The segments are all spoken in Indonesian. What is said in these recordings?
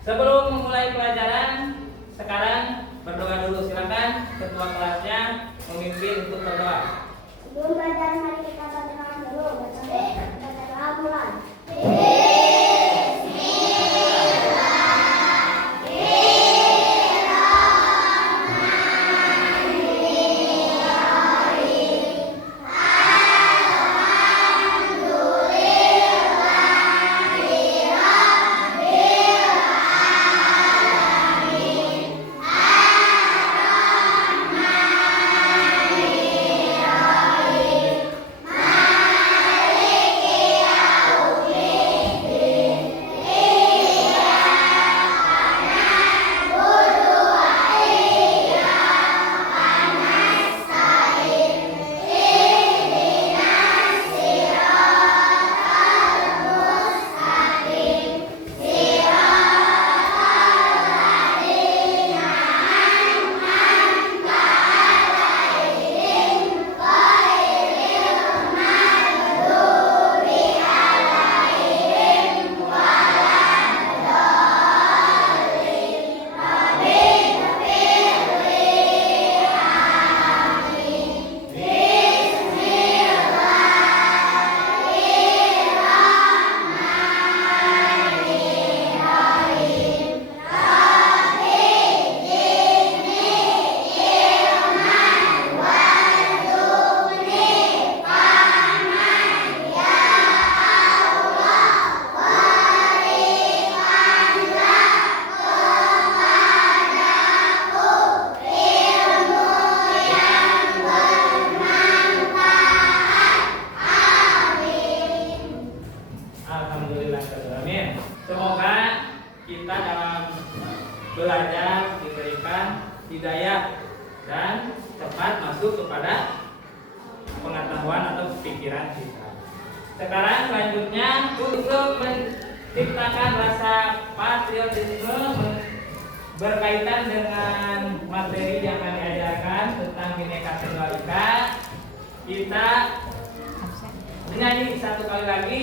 Sebelum memulai pelajaran, sekarang berdoa dulu. Silakan ketua kelasnya memimpin untuk berdoa. Sebelum belajar, mari kita berdoa dulu. Berdoa mulai. Amin. Semoga kita dalam belajar diberikan hidayah dan cepat masuk kepada pengetahuan atau pikiran kita. Sekarang selanjutnya untuk menciptakan rasa patriotisme berkaitan dengan materi yang akan diajarkan tentang Bhinneka Tunggal Ika, kita menyanyi satu kali lagi,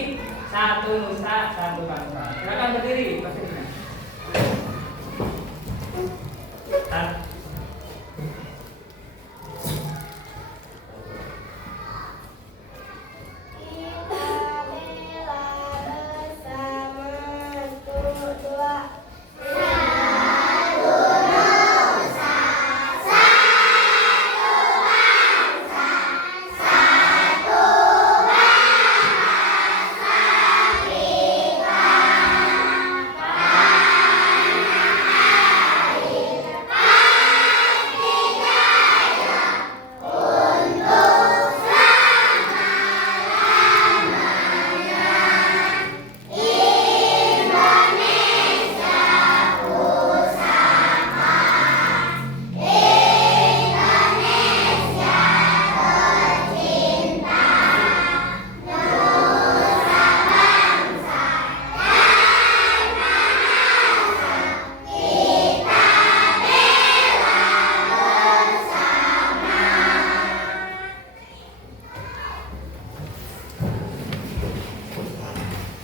satu nusa satu bangsa. Silakan berdiri, pastinya.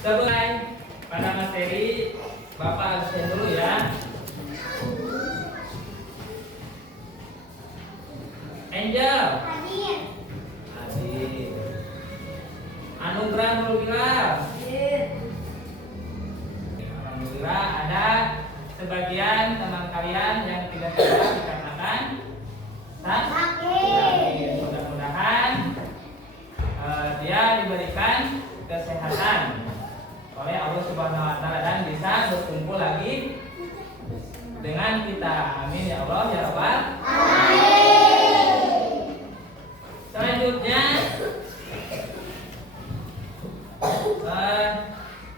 Sebelum pada materi, Bapak absen dulu ya. Angel. Hadir. Hadir. Anugerah Nurbilal. Hadir. Alhamdulillah ada sebagian teman kalian yang tidak bisa dikarenakan sakit. Mudah-mudahan dia diberikan kesehatan oleh Allah Subhanahu wa taala dan bisa berkumpul lagi dengan kita. Amin ya Allah ya Rabbal alamin. Selanjutnya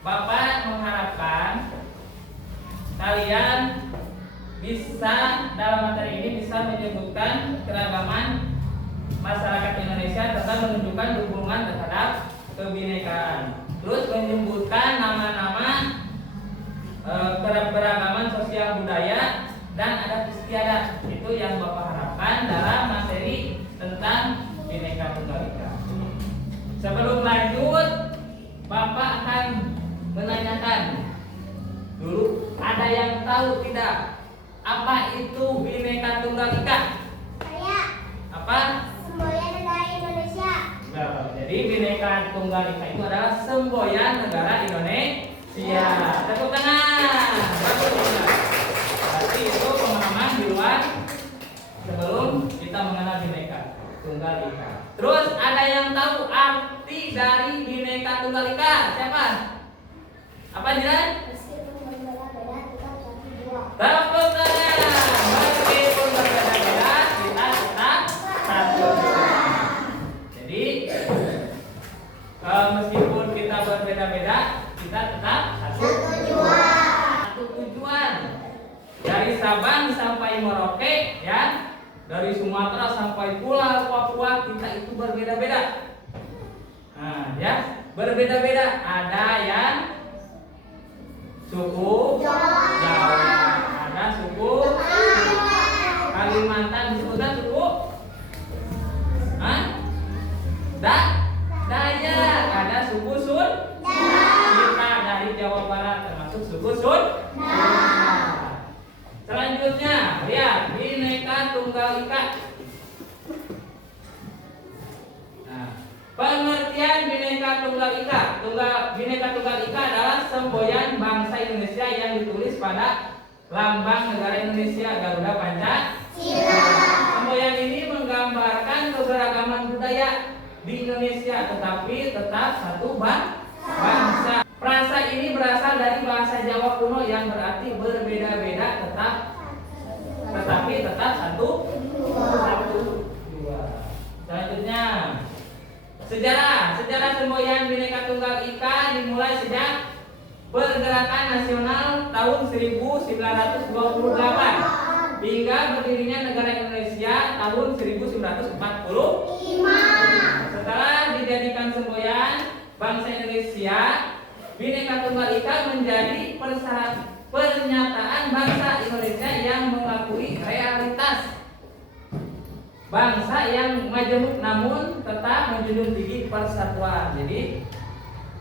Bapak mengharapkan kalian bisa dalam materi ini bisa menyebutkan keragaman masyarakat Indonesia serta menunjukkan dukungan terhadap kebinekaan. Terus menyebutkan nama-nama keberagaman sosial budaya dan adat istiadat. Itu yang Bapak harapkan dalam materi tentang Bhinneka Tunggal Ika. Sebelum lanjut, Bapak akan menanyakan dulu ada Ada yang tahu tidak? Apa itu Bhinneka Tunggal Ika? Saya. Apa? Semboyan negara Indonesia. Nah, jadi Bhinneka Tunggal Ika itu adalah semboyan negara Indonesia. Tepuk tangan. Bagus, Bunda. Berarti itu pemahaman di luar sebelum kita mengenal Bhinneka Tunggal Ika. Terus ada yang tahu arti dari Bhinneka Tunggal Ika? Siapa? Apa Jiran? Meskipun berbeda-beda, kita satu dua. Tepuk tangan. Meskipun berbeda-beda, kita tetap satu. Jadi meskipun kita berbeda-beda, kita tetap satu tujuan. Dari Sabang sampai Merauke, ya, dari Sumatera sampai Pulau Papua, kita itu berbeda-beda. Nah, ya, berbeda-beda. Ada yang suku Jawa, ada suku Kalimantan, disebutkan suku Dayak, ada suku Sunda. Kita dari Jawa Barat termasuk suku Sunda. Selanjutnya, lihat Bhinneka Tunggal Ika. Nah, pengertian Bhinneka Tunggal Ika. Bhinneka Tunggal Ika adalah semboyan bangsa Indonesia yang ditulis pada lambang negara Indonesia, Garuda Pancasila. Semboyan ini menggambarkan keberagaman budaya di Indonesia, tetapi tetap satu bangsa. Frasa ini berasal dari bahasa Jawa kuno yang berarti berbeda-beda tetapi tetap satu dua. Selanjutnya, sejarah semboyan Bhinneka Tunggal Ika dimulai sejak pergerakan nasional tahun 1928 hingga berdirinya negara Indonesia tahun 1945. Setelah dijadikan semboyan bangsa Indonesia, Bhinneka Tunggal Ika menjadi pernyataan bangsa Indonesia yang mengakui realitas bangsa yang majemuk namun tetap menjunjung tinggi persatuan. Jadi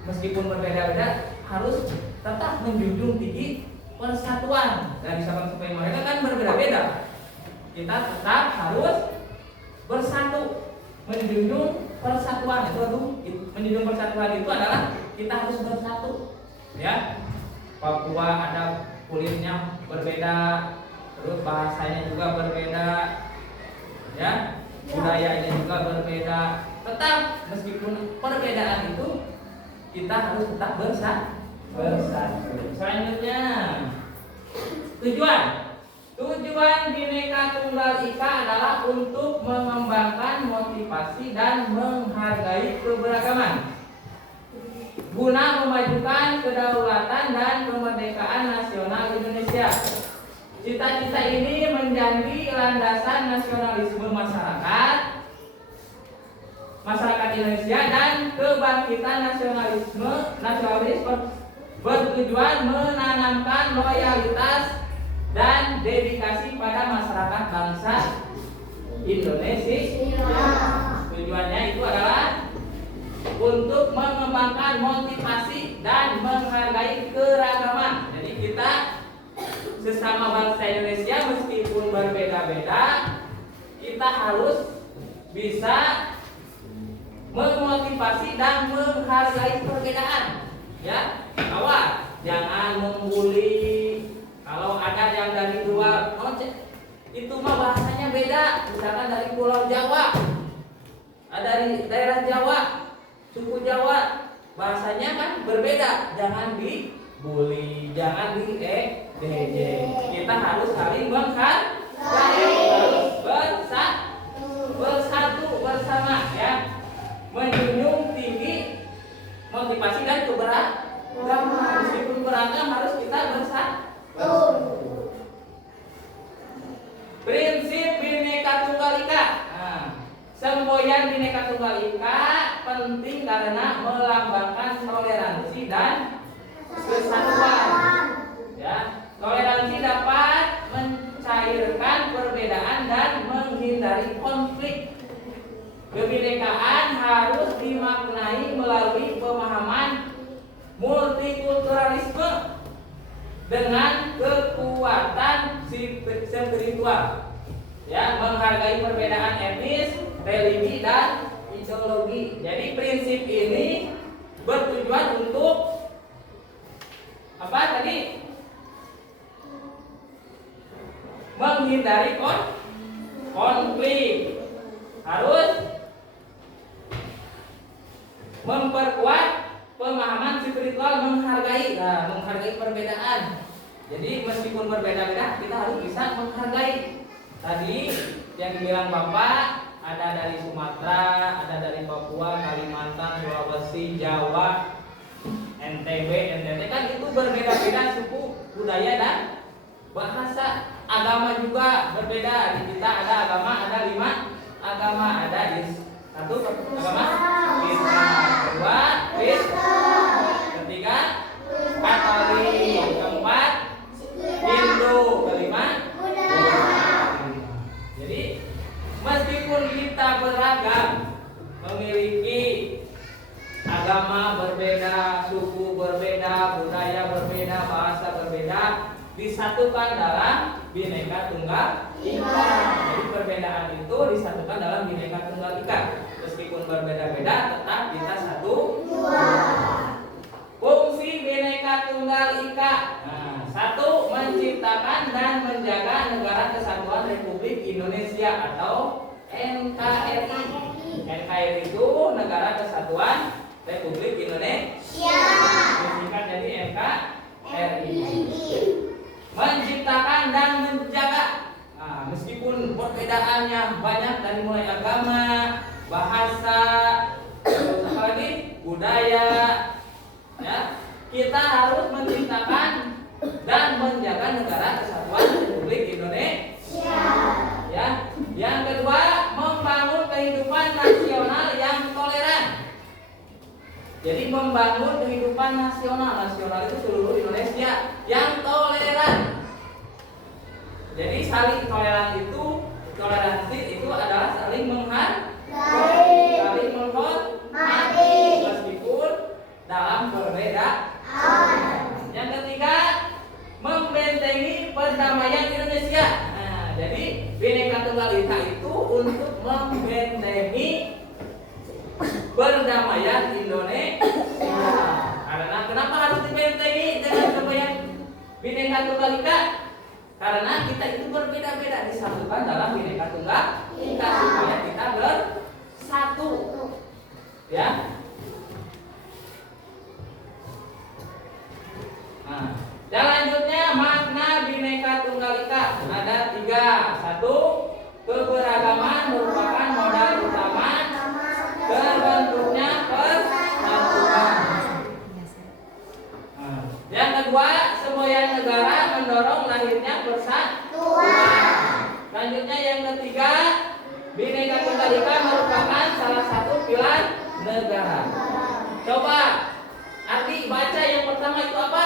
meskipun berbeda-beda harus tetap menjunjung tinggi persatuan. Dari Sabang sampai Merauke kan berbeda-beda. Kita tetap harus bersatu, menjunjung persatuan. Menjunjung persatuan itu adalah kita harus bersatu, ya. Papua ada kulitnya berbeda, terus bahasanya juga berbeda, ya, budayanya juga berbeda. Tetap meskipun perbedaan itu kita harus tetap bersatu. Selanjutnya, tujuan Bhinneka Tunggal Ika adalah untuk mengembangkan motivasi dan menghargai keberagaman guna memajukan kedaulatan dan kemerdekaan nasional Indonesia. Cita-cita ini menjadi landasan nasionalisme masyarakat Indonesia dan kebangkitan nasionalis bertujuan menanamkan loyalitas dan dedikasi pada masyarakat bangsa Indonesia. Tujuannya itu adalah untuk mengembangkan motivasi dan menghargai keragaman. Jadi kita sesama bangsa Indonesia meskipun berbeda-beda, kita harus bisa memotivasi dan menghargai perbedaan. Ya, awas, jangan membuli. Kalau ada yang dari luar, itu mah bahasanya beda. Misalkan dari Pulau Jawa, dari daerah Jawa, suku Jawa, bahasanya kan berbeda. Jangan dibully, jangan diejek. Kita harus saling menghargai, bersatu bersama, ya. Menjunjung tinggi motivasi dan keberagaman. Meskipun beragam harus kita bersatu. Prinsip Bhinneka Tunggal Ika. Semboyan Bhinneka Tunggal Ika penting karena melambangkan toleransi dan kesatuan. Ya, toleransi dapat mencairkan perbedaan dan menghindari konflik. Kebinekaan harus dimaknai melalui pemahaman multikulturalisme dengan kekuatan spiritual. Ya, menghargai perbedaan etnis, religi dan ideologi. Jadi prinsip ini bertujuan untuk apa tadi? Menghindari konflik. Harus memperkuat pemahaman spiritual, menghargai perbedaan. Jadi meskipun berbeda-beda, kita harus bisa menghargai. Tadi yang dibilang Bapak, ada dari Sumatera, ada dari Papua, Kalimantan, Sulawesi, Jawa, NTB, NTT, kan itu berbeda-beda suku, budaya dan bahasa. Agama juga berbeda. Di kita ada agama, ada 5 agama, ada satu agama Islam, kedua Kristen, ketiga Katolik, keempat Hindu, kelima Buddha. Jadi meskipun kita beragam, memiliki agama berbeda, suku berbeda, budaya berbeda, bahasa berbeda, disatukan dalam Bhinneka Tunggal Ika. Jadi perbedaan itu disatukan dalam Bhinneka Tunggal Ika. Meskipun berbeda-beda, tetap kita satu. Fungsi Bhinneka Tunggal Ika. Nah, satu, menciptakan dan menjaga Negara Kesatuan Republik Indonesia atau NKRI. NKRI itu Negara Kesatuan Republik Indonesia. Disingkat jadi NKRI. Menciptakan dan menjaga. Nah, meskipun perbedaannya banyak dari mulai agama, bahasa, apa lagi, budaya, ya, kita harus menciptakan dan menjaga Negara Kesatuan Republik Indonesia. Ya, yang kedua, membangun kehidupan nasional yang toleran. Jadi membangun kehidupan nasional itu seluruh Indonesia yang toleran. Jadi toleransi itu adalah saling menghargai, saling menghormati meskipun dalam perbedaan. Yang ketiga, membentengi perdamaian Indonesia. Nah, jadi Bhinneka Tunggal Ika itu untuk membentengi perdamaian Indonesia. Karena kenapa harus dibentengi dengan perdamaian Bhinneka Tunggal Ika? Karena kita itu berbeda-beda, disatukan dalam Bhinneka Tunggal Ika supaya kita bersatu. Ya. Nah, selanjutnya makna Bhinneka Tunggal Ika ada 3. 1, keberagaman merupakan modal utama terbentuknya persatuan. Yang kedua, semboyan negara mendorong lahirnya persatuan. Selanjutnya yang ketiga, Bhinneka Tunggal Ika merupakan salah satu pilar negara. Coba arti baca yang pertama itu apa?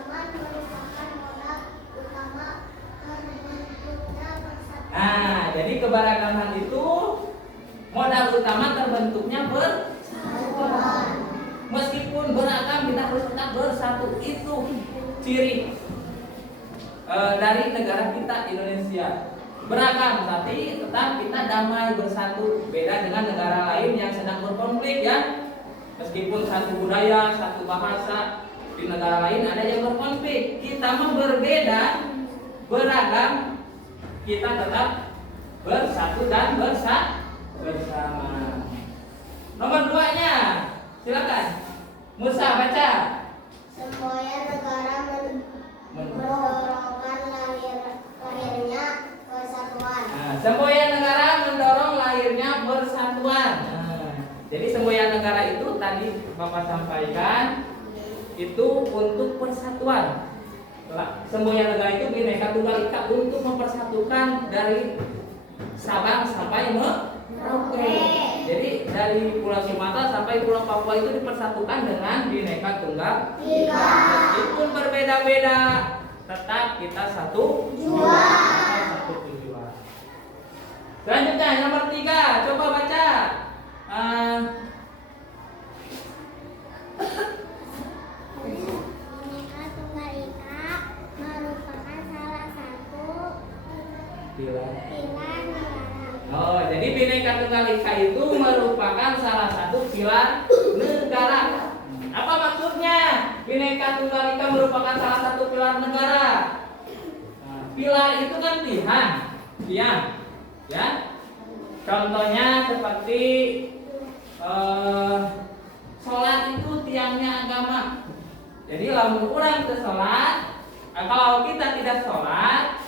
Keberagaman merupakan modal utama terbentuknya persatuan. Nah, jadi keberagaman itu modal utama terbentuknya persatuan. Meskipun beragam, kita harus tetap bersatu. Itu ciri dari negara kita Indonesia. Beragam, tapi tetap kita damai bersatu. Beda dengan negara lain yang sedang berkonflik, ya. Meskipun satu budaya, satu bahasa, di negara lain ada yang berkonflik. Kita mah berbeda, beragam, kita tetap bersatu dan bersama. Nomor 2-nya, silakan. Musa baca. Semboyan negara mendorongkan lahirnya persatuan. Nah, semboyan negara mendorong lahirnya persatuan. Nah, jadi semboyan negara itu tadi Bapak sampaikan itu untuk persatuan. Semboyan negara itu Bhinneka Tunggal Ika untuk mempersatukan dari Sabang sampai Merauke. Jadi dari Pulau Sumatera sampai Pulau Papua itu dipersatukan dengan Bhinneka Tunggal Ika. Meskipun berbeda-beda, tetap kita satu tujuan. Selanjutnya nomor 3, coba baca. Bhinneka Tunggal Ika Pilar. Pilar negara. Oh, jadi Bhinneka Tunggal Ika itu merupakan salah satu pilar negara. Apa maksudnya? Bhinneka Tunggal Ika merupakan salah satu pilar negara. Nah, pilar itu kan tiang, ya. Contohnya seperti sholat itu tiangnya agama. Jadi lamun orang ke sholat, kalau kita tidak sholat,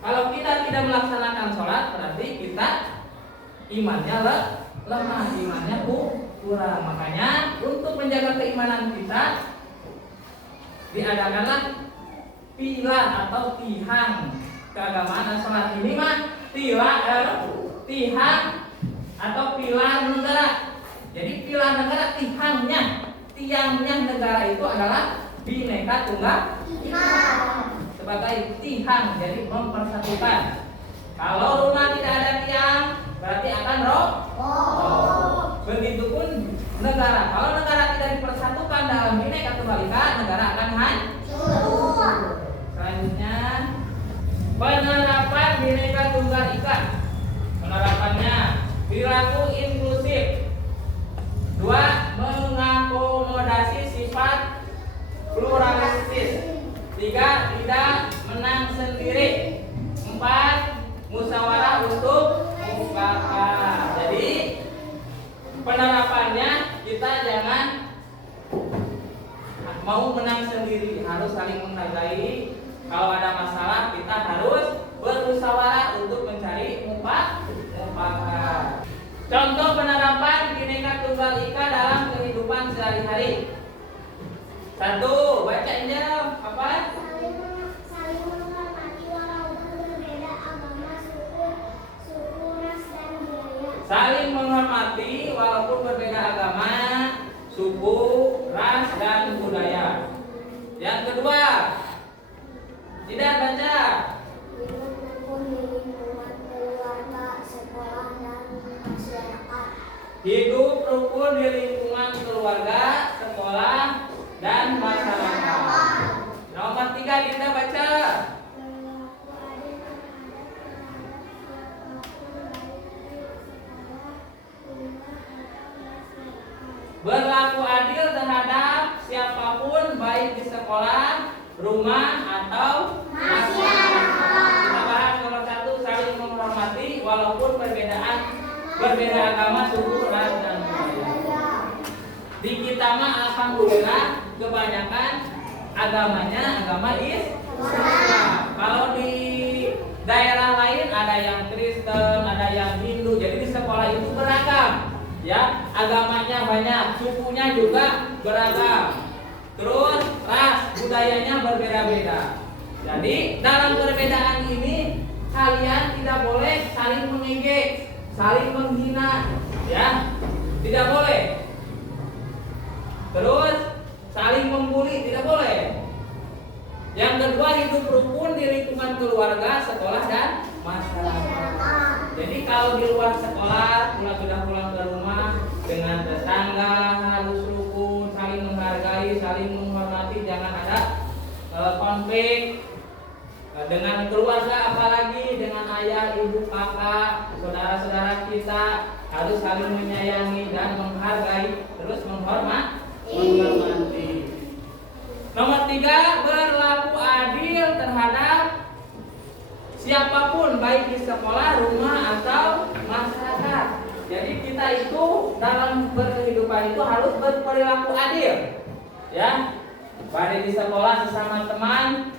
kalau kita tidak melaksanakan sholat, berarti kita imannya lemah, imannya kurang. Makanya untuk menjaga keimanan kita, diadakanlah pilar atau tiang keagamaan dan sholat. Ini mah tiang atau pilar negara. Jadi pilar negara tiangnya negara itu adalah Bhinneka Tunggal Ika sebagai tiang, jadi mempersatukan. Kalau rumah tidak ada tiang, berarti akan roboh. Begitupun negara. Kalau negara tidak dipersatukan dalam Bhinneka Tunggal Ika, negara akan hancur. Selanjutnya, penerapan Bhinneka Tunggal Ika. Penerapannya perilaku inklusif. 2. Mengakomodasi sifat pluralistis. 3. Tidak menang sendiri. 4. Musyawarah untuk mufakat. Jadi penerapannya kita jangan mau menang sendiri, harus saling menghargai. Kalau ada masalah kita harus bermusyawarah untuk mencari mufakat. Contoh penerapan Bhinneka Tunggal Ika dalam kehidupan sehari-hari. 1. Baca ini apa? Saling menghormati walaupun berbeda agama, suku, ras dan budaya. Saling menghormati walaupun berbeda agama, suku, ras dan budaya. Yang kedua, tidak baca. Hidup rukun di lingkungan keluarga, sekolah, dan masyarakat. Nomor 3 kita baca. Berlaku adil terhadap siapapun, baik di sekolah, rumah, atau masyarakat. Kita bahas nomor 1, saling menghormati walaupun berbeda agama, suku, ras, dan budaya. Di kita mah alhamdulillah kebanyakan agamanya agama Islam. Kalau di daerah lain ada yang Kristen, ada yang Hindu. Jadi di sekolah itu beragam. Ya, agamanya banyak, sukunya juga beragam. Terus ras, budayanya berbeda-beda. Jadi dalam perbedaan ini kalian tidak boleh saling mengejek, saling menghina, ya, tidak boleh. Terus saling membuli, tidak boleh. Yang kedua, hidup rukun di lingkungan keluarga, sekolah, dan masyarakat. Jadi kalau di luar sekolah, sudah pulang ke rumah, dengan tetangga harus rukun, saling menghargai, saling menghormati, jangan ada konflik. Dengan keluarga, apalagi dengan ayah, ibu, kakak, saudara-saudara kita, harus saling menyayangi dan menghargai, terus menghormati. Nomor 3, berlaku adil terhadap siapapun, baik di sekolah, rumah, atau masyarakat. Jadi kita itu dalam berkehidupan itu harus berperilaku adil, ya, baik di sekolah sesama teman,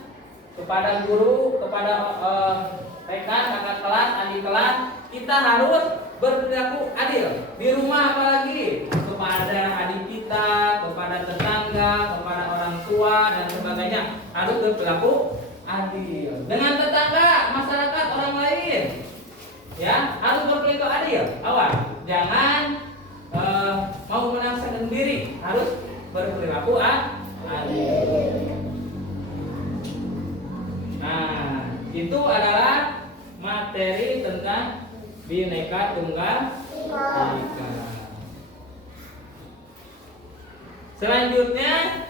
kepada guru, kepada rekan, kakak kelas, adik kelas, kita harus berperilaku adil. Di rumah apalagi, kepada adik kita, kepada tetangga, kepada orang tua, dan sebagainya, harus berperilaku adil. Dengan tetangga, masyarakat, orang lain, ya, harus berperilaku adil. Awas, jangan mau menang sendiri, harus berperilaku adil. Nah, itu adalah materi tentang Bhinneka Tunggal Ika. Selanjutnya,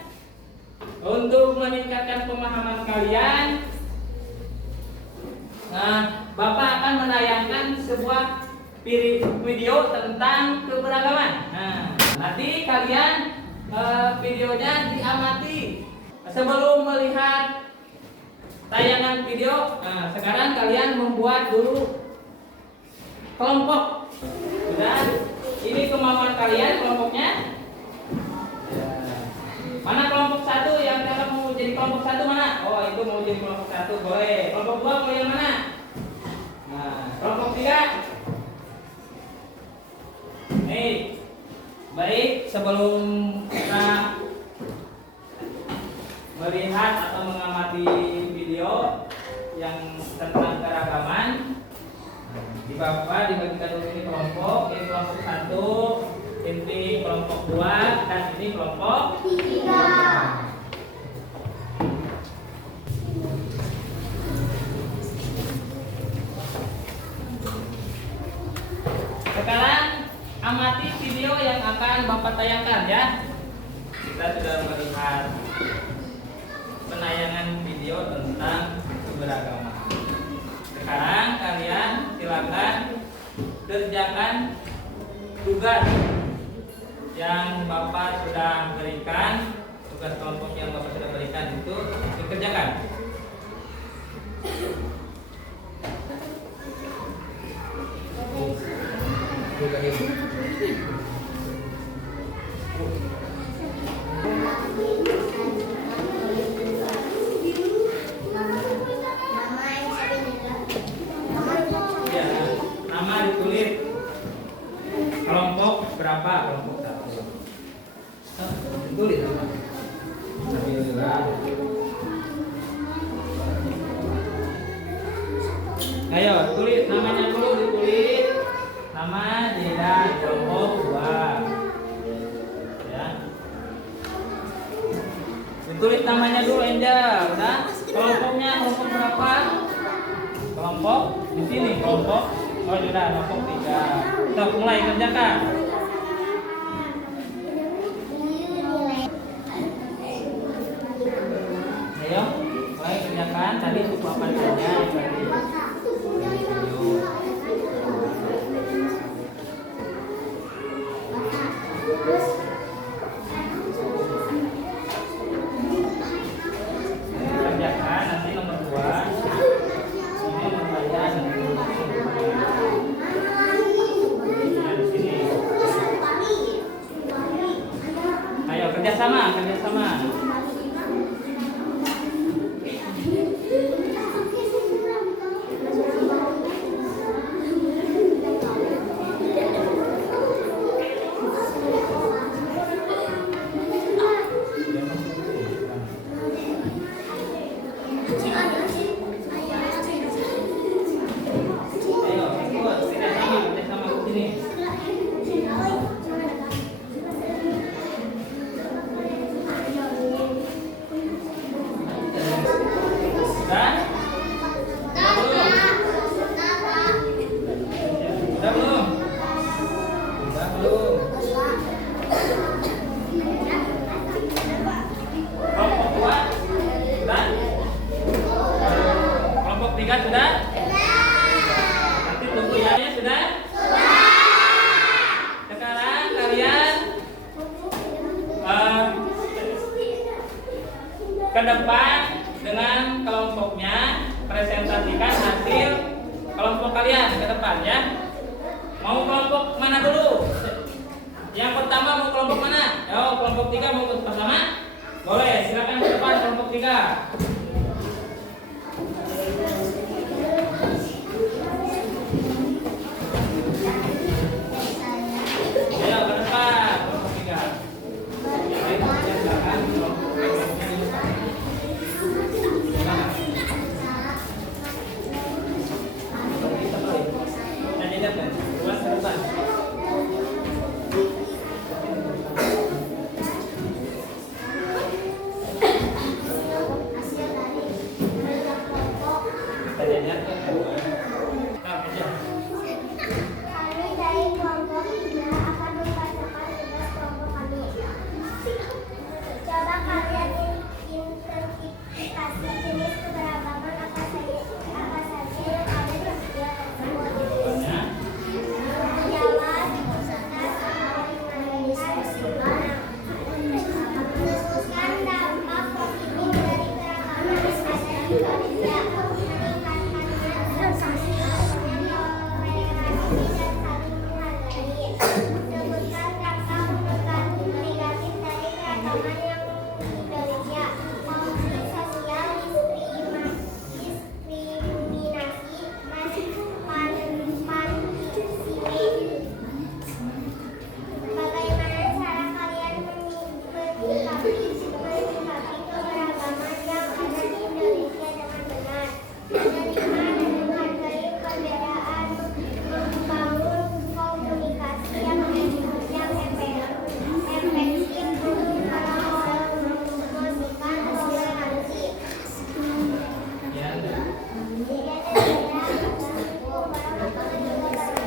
untuk meningkatkan pemahaman kalian, nah, Bapak akan menayangkan sebuah video tentang keberagaman. Nah, nanti kalian videonya diamati. Sebelum melihat tayangan video, sekarang kalian membuat dulu kelompok. Sudah? Ini kemauan kalian kelompoknya. Mana kelompok satu yang mau jadi kelompok satu mana? Oh, itu mau jadi kelompok satu boleh. Kelompok dua mau yang mana? Nah, kelompok tiga. Nih, baik, sebelum kita melihat atau mengamati video yang tentang keragaman, di Bapak dibagikan dulu ini kelompok. Ini kelompok satu, ini kelompok dua, dan ini kelompok tiga. Sekarang amati video yang akan Bapak tayangkan ya. Kita sudah melihat penayangan video tentang keberagaman. Sekarang kalian silakan kerjakan tugas yang Bapak sudah berikan. Tugas kelompok yang Bapak sudah berikan itu dikerjakan. Ya, nama ditulis kelompok berapa, kelompok satu. Tulis nama. Ayo tulis namanya dulu, ditulis nama Deda kelompok 2 ya. Ditulis namanya dulu Angel, udah. Kelompoknya kelompok berapa? Kelompok di sini kelompok. Oh sudah kelompok 3. Kita mulai kerjakan. Ayo mulai kerjakan. Tadi untuk Bapak tanya kerjakan. Nanti nomor 2 ini lumayan. Di sini. Ayo kerjasama. Ayo ikut kerjasama ke sini. Sudah? Sudah belum? Sudah belum? Kelompok 2 sudah? Kelompok 3 sudah? Nanti tunggu ya, sudah? Sekarang kalian ke depan dengan kelompoknya, presentasikan hasil kelompok kalian ke depan ya. Mau kelompok mana dulu? Yang pertama mau kelompok mana? Oh, kelompok 3 mau ke pertama? Boleh, silakan ke depan kelompok 3. Ayo ke depan kelompok 3. Ayo silakan kelompoknya di depan. Nanti dapat, buat ke depan.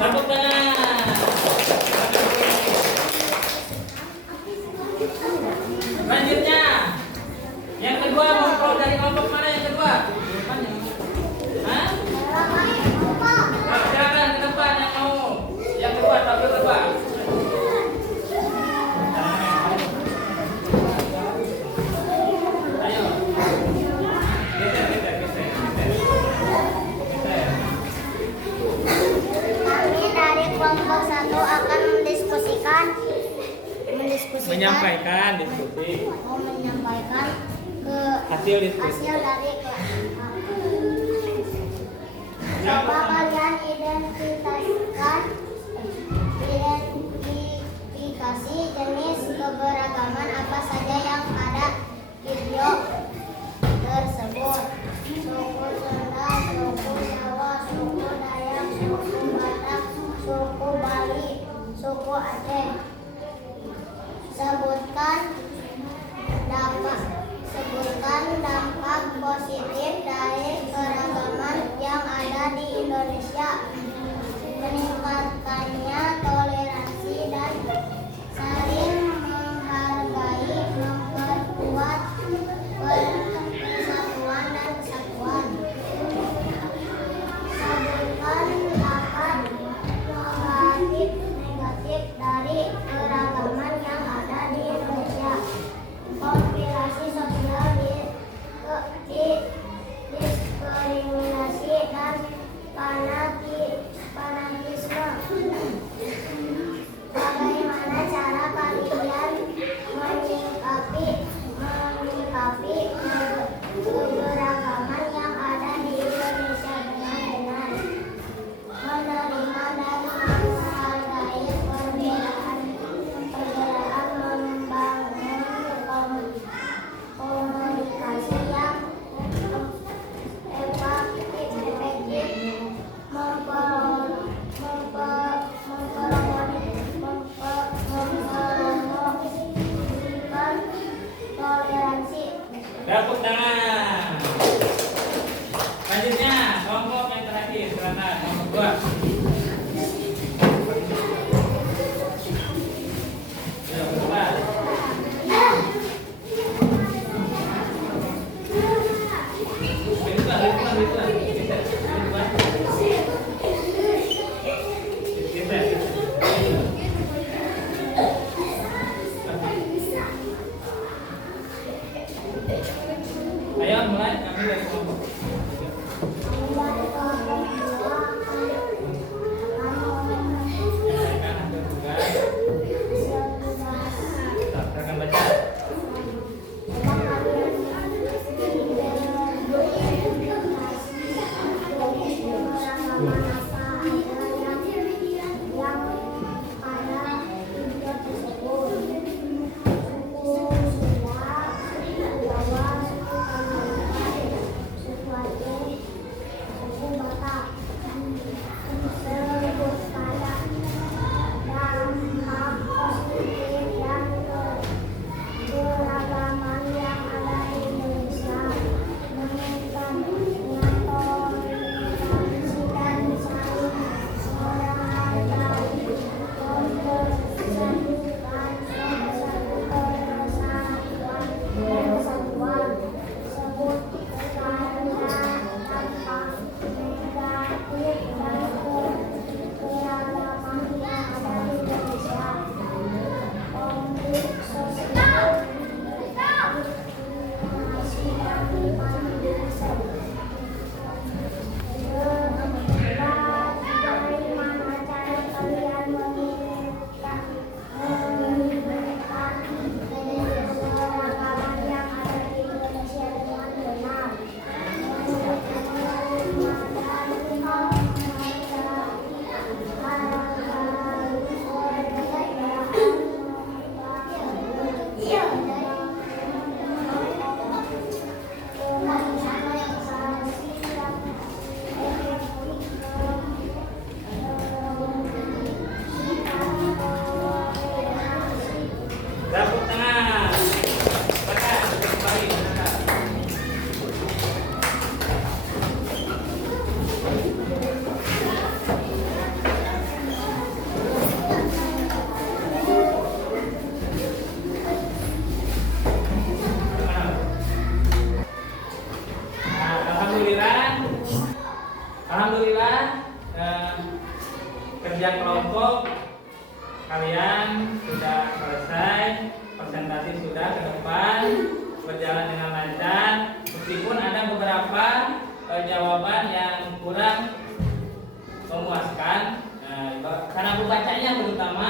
Tepuk tangan. Selanjutnya, yang kedua mau dari kelompok mana yang kedua? Hah? Nah, silakan ke depan yang mau. Yang kedua, tampil kedua. Ayo. Geser. Kami dari kelompok 1 akan menyampaikan ke Hasil diskusi. hasil dari kelas. Coba kalian identifikasi jenis keberagaman apa saja yang ada di video tersebut. Suku Sunda, suku Jawa, suku Dayak, suku Batak, suku Bali, suku Aceh. Sebutkan dampak positif dari keragaman yang ada di Indonesia. Meningkatkannya toleransi dan saling menghargai, memperkuat persatuan dan kesatuan. Sebutkan dampak negatif dari keragaman yang ada di Indonesia. Kompilasi sosial, diskriminasi dan fanatisme. Bagaimana cara kalian menyikapi keberagaman yang ada di Indonesia dengan benar, menerima dan menghargai perbedaan, membangun komunikasi yang efektif, mempromosikan toleransi. Tepuk tangan. Selanjutnya, kelompok yang terakhir, silakan nomor 2. Ayo, berdepan. Ayo mulai, kami dari kelompok. Sampaikan hasil tugas. Silakan baca. Suku kerja kelompok kalian sudah selesai, presentasi sudah ke depan berjalan dengan lancar, meskipun ada beberapa jawaban yang kurang memuaskan. Karena membacanya terutama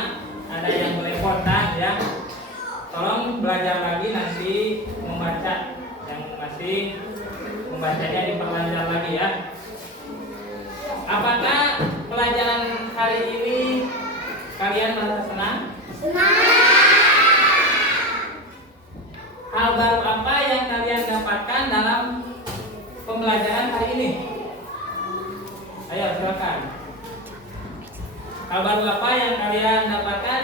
ada yang belepotan ya. Tolong belajar lagi nanti membaca, yang masih membacanya diperlancar lagi ya. Apakah pelajaran hari ini kalian merasa senang? Senang. Hal baru apa yang kalian dapatkan dalam pembelajaran hari ini? Ayo silakan. Hal baru apa yang kalian dapatkan?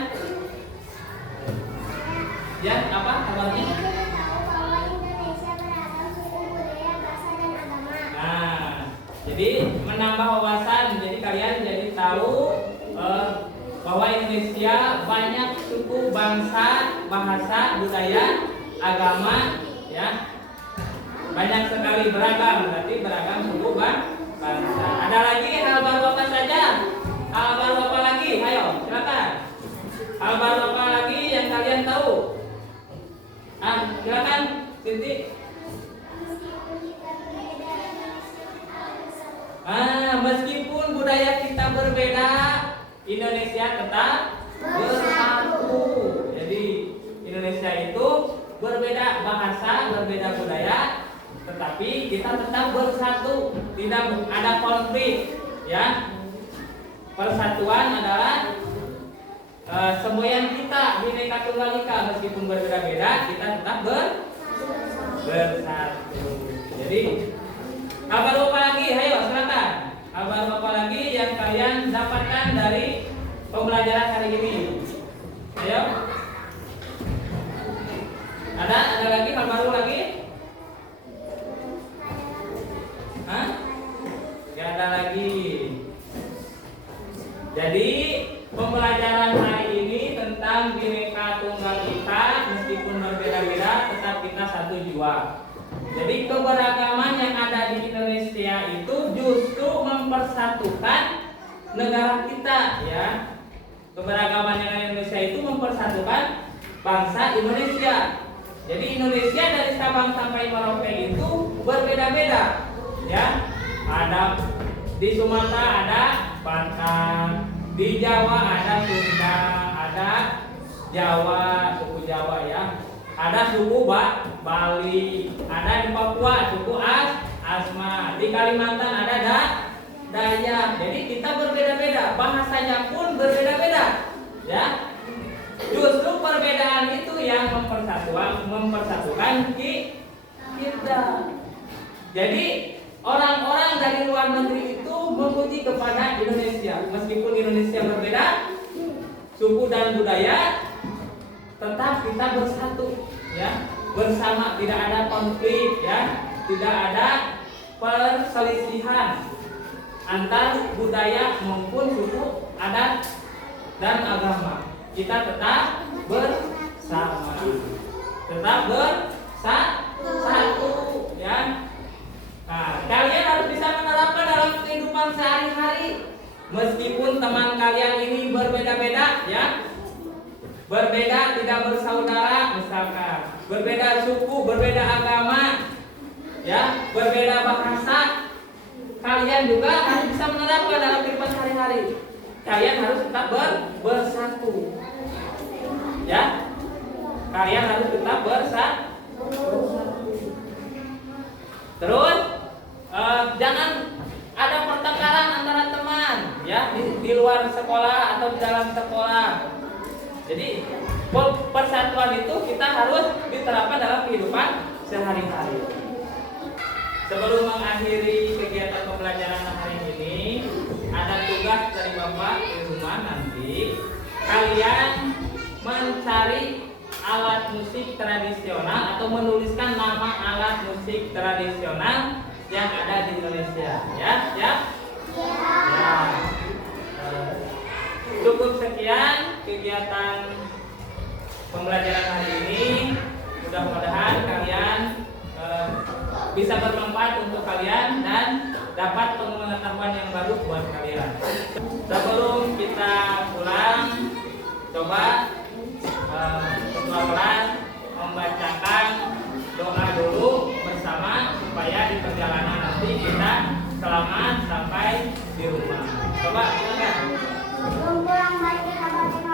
Ya, apa kabarnya? Kita tahu bahwa Indonesia beragam suku budaya, bahasa dan agama. Nah, jadi menambah wawasan. Jadi kalian jadi tahu bahwa Indonesia banyak suku, bangsa, bahasa, budaya, agama, ya. Banyak sekali, beragam, berarti beragam suku, bangsa. Ada lagi hal baru apa saja? Hal baru apa lagi? Ayo, silakan. Hal baru apa lagi yang kalian tahu? Silakan, Siti. Meskipun budaya kita berbeda, Indonesia tetap bersatu. Jadi Indonesia itu berbeda bahasa, berbeda budaya, tetapi kita tetap bersatu, tidak ada konflik, ya. Persatuan adalah semboyan kita, Bhinneka Tunggal Ika. Meskipun berbeda-beda, kita tetap bersatu. Jadi hal baru apa lagi? Ayo silakan. Hal baru apa lagi yang kalian dapatkan dari pembelajaran hari ini? Ayo. Ada lagi hal baru lagi? Hah? Gak ada lagi. Jadi pembelajaran hari ini tentang Bhinneka Tunggal Ika, meskipun berbeda-beda tetap kita satu jiwa. Jadi keberagaman yang ada di Indonesia itu justru mempersatukan negara kita, ya. Keberagaman yang ada di Indonesia itu mempersatukan bangsa Indonesia. Jadi Indonesia dari Sabang sampai Merauke itu berbeda-beda, ya. Ada di Sumatera ada Batak, di Jawa ada Sunda, ada Jawa, suku Jawa ya. Ada suku Bali, ada di Papua suku Asma, di Kalimantan ada Dayak. Jadi kita berbeda-beda, bahasanya pun berbeda-beda, ya. Justru perbedaan itu yang mempersatukan kita. Jadi orang-orang dari luar negeri itu memuji kepada Indonesia. Meskipun Indonesia berbeda suku dan budaya, tetap kita bersatu, ya. Bersama, tidak ada konflik, ya. Tidak ada perselisihan antar budaya maupun suku, adat dan agama. Kita tetap bersama, tetap bersatu, ya. Nah, kalian harus bisa menerapkan dalam kehidupan sehari-hari. Meskipun teman kalian ini berbeda-beda, ya, berbeda, tidak bersaudara, misalkan, berbeda suku, berbeda agama, ya, berbeda bahasa, kalian juga harus bisa menerapkan dalam kehidupan sehari-hari. Kalian harus tetap bersatu, ya. Kalian harus tetap bersatu. Terus jangan ada pertengkaran antara teman, ya, di luar sekolah atau di dalam sekolah. Jadi persatuan itu kita harus diterapkan dalam kehidupan sehari-hari. Sebelum mengakhiri kegiatan pembelajaran hari ini, ada tugas dari Bapak di rumah nanti. Kalian mencari alat musik tradisional atau menuliskan nama alat musik tradisional yang ada di Indonesia, ya, ya. Ya. Cukup sekian kegiatan pembelajaran hari ini. Mudah-mudahan kalian bisa bermanfaat untuk kalian dan dapat pengetahuan yang baru buat kalian. Sebelum kita pulang, coba ketua kelas membacakan doa dulu bersama supaya di perjalanan nanti kita selamat sampai di rumah. Coba silakan. Sebelum pulang, mari kita baca